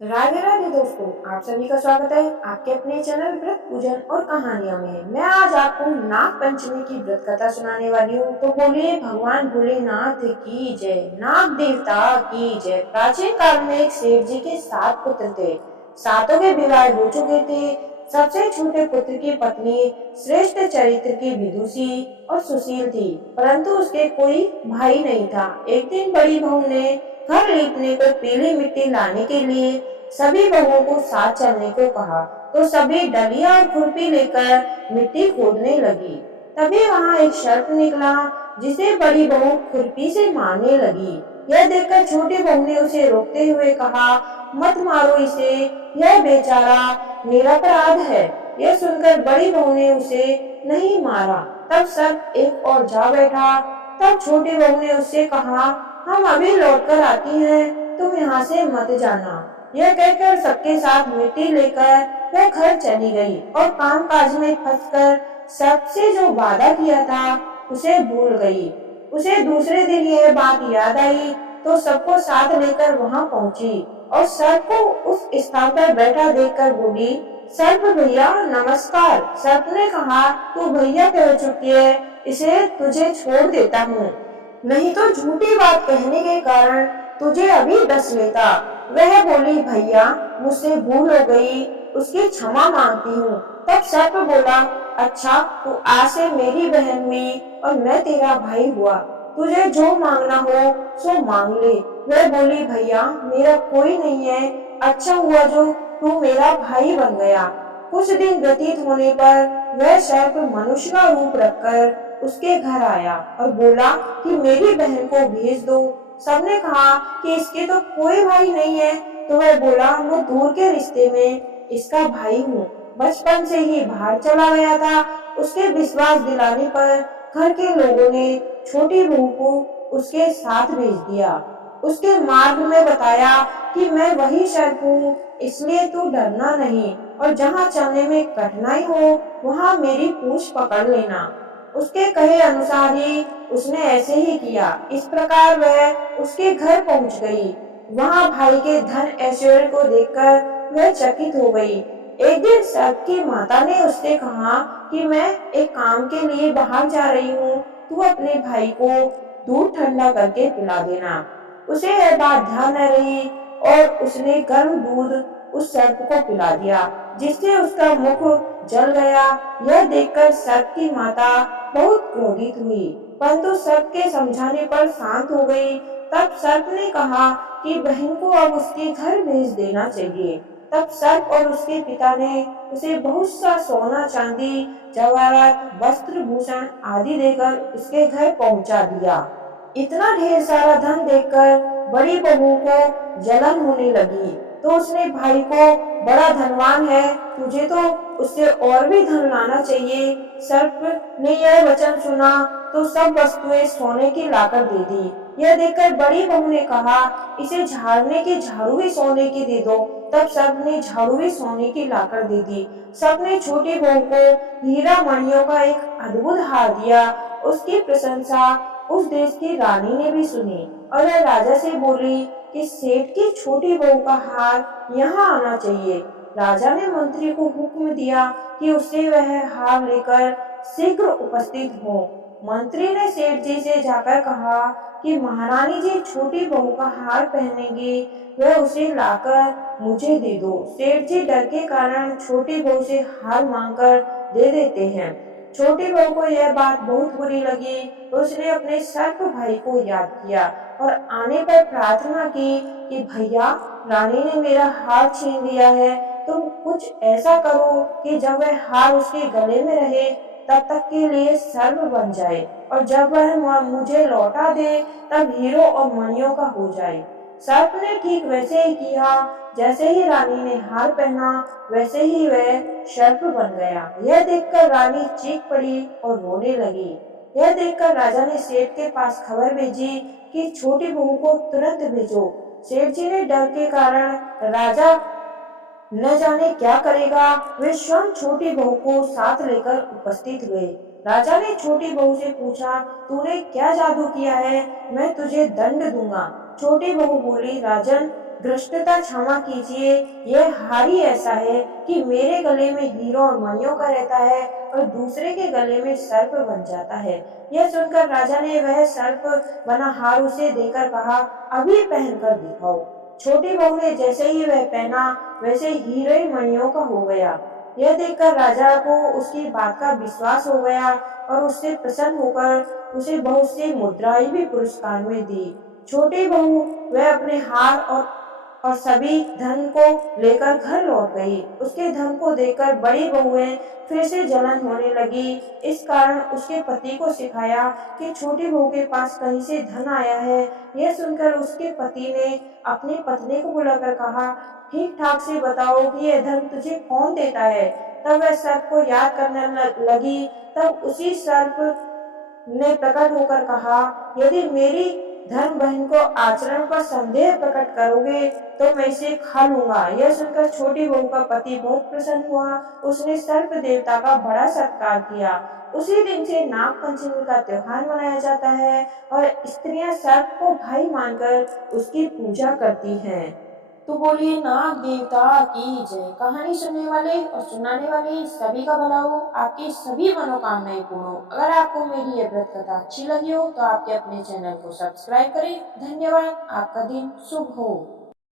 राधे राधे दोस्तों, आप सभी का स्वागत है आपके अपने चैनल व्रत पूजन और कहानियों में। मैं आज आपको नाग पंचमी की व्रत कथा सुनाने वाली हूँ। तो बोलिए भगवान भोलेनाथ की जय, नाग देवता की जय। प्राचीन काल में एक सेठ जी के 7 पुत्र थे। सातों के विवाह हो चुके थे। सबसे छोटे पुत्र की पत्नी श्रेष्ठ चरित्र की विदुषी और सुशील थी, परंतु उसके कोई भाई नहीं था। एक दिन बड़ी बहू ने घर लीपने को पीली मिट्टी लाने के लिए सभी बहुओं को साथ चलने को कहा, तो सभी डलिया और खुरपी लेकर मिट्टी खोदने लगी। तभी वहां एक सर्प निकला, जिसे बड़ी बहू खुरपी से मारने लगी। यह देखकर छोटी बहू ने उसे रोकते हुए कहा, मत मारो इसे, यह बेचारा निरपराध है। यह सुनकर बड़ी बहू ने उसे नहीं मारा। तब सर्प एक और जा बैठा। तब छोटी बहू ने उससे कहा, हम अभी लौट कर आती हैं, तुम यहाँ से मत जाना। यह कहकर सबके साथ मिट्टी लेकर वह घर चली गई और काम काज में फंसकर सबसे जो वादा किया था उसे भूल गई। उसे दूसरे दिन यह बात याद आई, तो सबको साथ लेकर वहां पहुंची और सर्प को उस स्थान पर बैठा देखकर बोली, सर्प भैया नमस्कार। सर्प ने कहा, तू भैया कह चुकी है, इसे तुझे छोड़ देता हूँ, नहीं तो झूठी बात कहने के कारण तुझे अभी डस लेता। वह बोली, भैया मुझसे भूल हो गई, उसकी क्षमा मांगती हूँ। तब सर्प बोला, अच्छा तू आज से मेरी बहन हुई और मैं तेरा भाई हुआ, तुझे जो मांगना हो सो मांग ले। वह बोली, भैया मेरा कोई नहीं है, अच्छा हुआ जो तू मेरा भाई बन गया। कुछ दिन व्यतीत होने पर वह सर्प मनुष्य का रूप रखकर उसके घर आया और बोला कि मेरी बहन को भेज दो। सबने कहा कि इसके तो कोई भाई नहीं है, तो वह बोला, मैं दूर के रिश्ते में इसका भाई हूँ, बचपन से ही बाहर चला गया था। उसके विश्वास दिलाने पर घर के लोगों ने छोटी बहू को उसके साथ भेज दिया। उसके मार्ग में बताया कि मैं वही सर्प हूँ, इसलिए तू डरना नहीं, और जहाँ चलने में कठिनाई हो वहाँ मेरी पूंछ पकड़ लेना। उसके कहे अनुसार ही उसने ऐसे ही किया। इस प्रकार वह उसके घर पहुंच गई। वहां भाई के धन ऐश्वर्य को देखकर वह चकित हो गई। एक दिन सर्प की माता ने उससे कहा कि मैं एक काम के लिए बाहर जा रही हूँ, तू अपने भाई को दूध ठंडा करके पिला देना। उसे यह बात ध्यान न रही और उसने गर्म दूध उस सर्प को पिला दिया, जिससे उसका मुख जल गया। यह देखकर सर्प की माता बहुत क्रोधित हुई, परंतु सर्प के समझाने पर शांत हो गई। तब सर्प ने कहा कि बहन को अब उसके घर भेज देना चाहिए। तब सर्प और उसके पिता ने उसे बहुत सा सोना चांदी जवाहरात वस्त्र भूषण आदि देकर उसके घर पहुंचा दिया। इतना ढेर सारा धन देखकर बड़ी बहू को जलन होने लगी, तो उसने भाई को, बड़ा धनवान है, तुझे तो उससे और भी धन लाना चाहिए। सर्प ने यह वचन सुना तो सब वस्तुएं सोने की लाकर दे दी। यह देखकर बड़ी बहू ने कहा, इसे झाड़ने की झाड़ू भी सोने की दे दो। तब सर्प ने झाड़ू भी सोने की लाकर दे दी। सबने छोटी बहू को हीरा मणियों का एक अद्भुत हार दिया। उसकी प्रशंसा उस देश की रानी ने भी सुनी और वह राजा से बोली कि सेठ की छोटी बहू का हार यहाँ आना चाहिए। राजा ने मंत्री को हुक्म दिया कि उससे वह हार लेकर शीघ्र उपस्थित हो। मंत्री ने सेठ जी से जाकर कहा कि महारानी जी छोटी बहू का हार पहनेंगी, वह उसे लाकर मुझे दे दो। सेठ जी डर के कारण छोटी बहू से हार मांगकर दे देते हैं। छोटी बहू को यह बात बहुत बुरी लगी, उसने अपने सर्प भाई को याद किया और आने पर प्रार्थना की कि भैया रानी ने मेरा हार छीन लिया है, तुम कुछ ऐसा करो कि जब वह हार उसके गले में रहे तब तक के लिए सर्प बन जाए, और जब वह मुझे लौटा दे तब हीरो और मणियों का हो जाए। सर्प ने ठीक वैसे ही किया। जैसे ही रानी ने हार पहना वैसे ही वह सर्प बन गया। यह देखकर रानी चीख पड़ी और रोने लगी। यह देखकर राजा ने सेठ के पास खबर भेजी कि छोटी बहू को तुरंत भेजो। सेठ जी ने डर के कारण राजा न जाने क्या करेगा, वे स्वयं छोटी बहू को साथ लेकर उपस्थित हुए। राजा ने छोटी बहू से पूछा, तूने क्या जादू किया है, मैं तुझे दंड दूंगा। छोटी बहू बोली, राजन भ्रष्टता क्षमा कीजिए, यह हार ही ऐसा है कि मेरे गले में हीरो और मणियों का रहता है और दूसरे के गले में सर्प बन जाता है। यह सुनकर राजा ने वह सर्प बना हार उसे देकर कहा, अभी पहन कर दिखाओ। छोटी बहू ने जैसे ही वह पहना वैसे हीरे मणियों का हो गया। यह देखकर राजा को उसकी बात का विश्वास हो गया और उससे प्रसन्न होकर उसे बहुत सी मुद्राएं भी पुरस्कार में दी। छोटी बहू वह अपने हार और सभी धन को लेकर घर लौट गई। उसके धन को देखकर बड़ी बहुएं फिर से जलन होने लगी। इस कारण उसके पति को सिखाया कि छोटी बहू के पास कहीं से धन आया है। यह सुनकर उसके पति ने अपनी पत्नी को बुलाकर कहा, ठीक ठाक से बताओ कि यह धन तुझे कौन देता है। तब वह सर्प को याद करने लगी। तब उसी सर्प ने प्रकट होकर कहा, यदि मेरी धर्म बहन को आचरण पर संदेह प्रकट करोगे तो मैं इसे खा लूंगा। यह सुनकर छोटी बहू का पति बहुत प्रसन्न हुआ। उसने सर्प देवता का बड़ा सत्कार किया। उसी दिन से नाग पंचमी का त्योहार मनाया जाता है और स्त्रियां सर्प को भाई मानकर उसकी पूजा करती हैं। तो बोलिए नाग देवता की जय। कहानी सुनने वाले और सुनाने वाले सभी का भला हो, आपकी सभी मनोकामनाएं पूर्ण हो। अगर आपको मेरी यह व्रत कथा अच्छी लगी हो तो आपके अपने चैनल को सब्सक्राइब करें। धन्यवाद। आपका दिन शुभ हो।